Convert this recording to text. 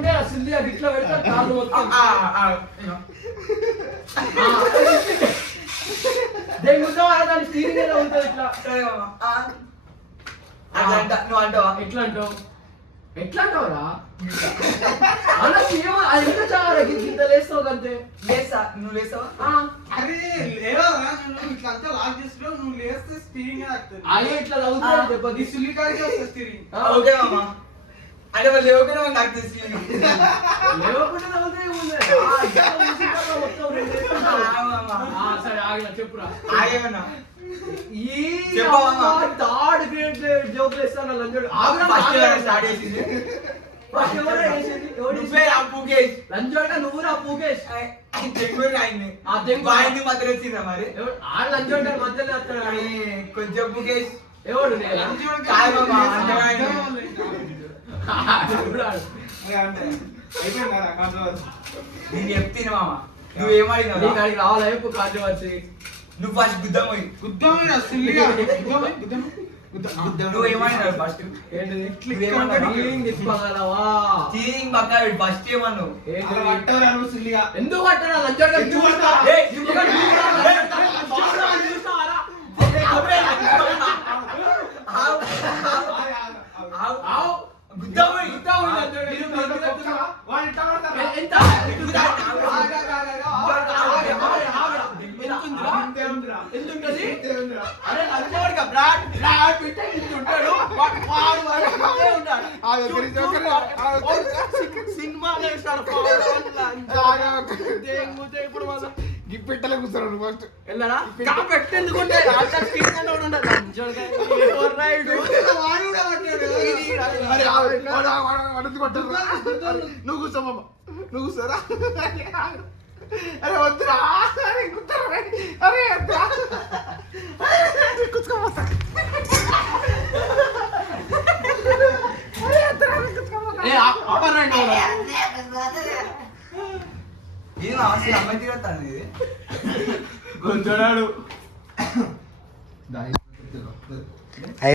ఉంటే అసలు ఇట్లా పెడతా కాదు మొత్తం దాని స్టీరింగ్ ఎలా ఉంటుంది ఇట్లా నువ్వు అంటావా ఎట్లా అంటావు ఎట్లా అంటావురా అలా అది ఎంత చాలా ఇంత లేస్తావు అంతే లేస్తా నువ్వు లేస్తావా అరే లేవరా నువ్వు ఇట్లా అంతా లాక్ చేస్తున్నావు నువ్వు లేస్తే స్టీరింగ్ అదే ఇట్లా అవుతుంది నీ సుల్లికాడికి వస్తుంది స్టీరింగ్ ఓకే మామ అంటే వాళ్ళు లేవకుండా నాకు తెలిసి లేవకుండా సరే ఆగిన చెప్పురా ఆగేమన్నా థర్డ్ గ్రేడ్ జోక్ వేస్తాను లంజోడు స్టార్ట్ చేసింది లంజోడ నువ్వు నా పూకేష్ మధ్యలో వచ్చిందా మరి ఆ లంజోడ మధ్యలో వస్తాడు కొంచెం ముఖేష్ ఎవడు నేను చెప్తాను మామ నువ్వేమడినావు నీకు రావాలా ఎప్పుడు కాంట్రవర్సీ నువ్వు ఫస్ట్ గుద్దం నువ్వేమడినావు ఫస్ట్ చీరింగ్ పక్క ఫస్ట్ ఏమన్నావు ఎందుకు పట్టరా లంచోడు పెట్టలే కూర్చోడు ఫస్ట్ పెట్టేందుకుంటే నువ్వు కూర్చో మామ నువ్వు కూర్చోరా అరే వద్దురా అరే కూర్చోమా ఇది అసలు అమ్మాయి తిరుగుతాను ఇది కొంచెం